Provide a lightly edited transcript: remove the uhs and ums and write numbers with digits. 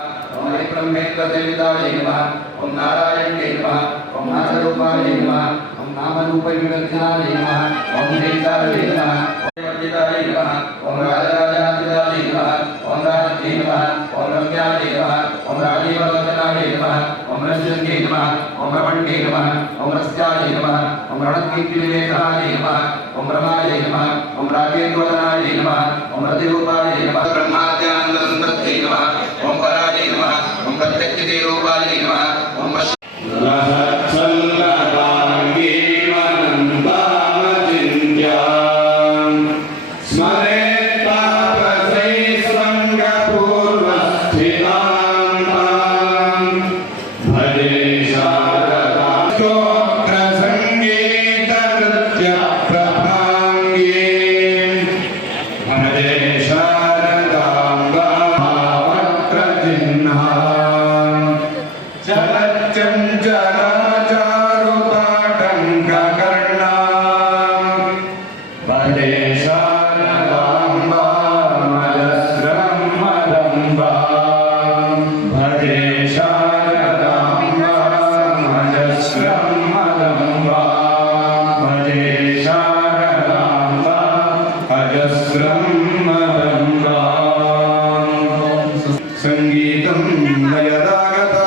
ओम ब्रह्मेन्द्रदेवताय नमः ओम नारायणाय नमः ओम नामरूपाय नमः ओम नामरूपविवर्धनाय नमः ओम देवताय नमः ओम वर्धिताय नमः ओम राजराजाधिराय नमः ओम राजते नमः ओम रम्याय नमः ओम राजीवलोचनाय नमः ओम रजन्ये नमः ओम रमण्ये नमः ओम रस्याय नमः ओम रणकीर्तिनिवेशाय नमः ओम रमाय नमः ओम राजेन्द्रवदनाय नमः ओम रतिरूपाय नमः ब्रह्माद्यानन्दसंपत्तये नमः ओम पराय नमः ओम प्रत्यक्षदेवरूपाय नमः ओम संगीतं नयनागता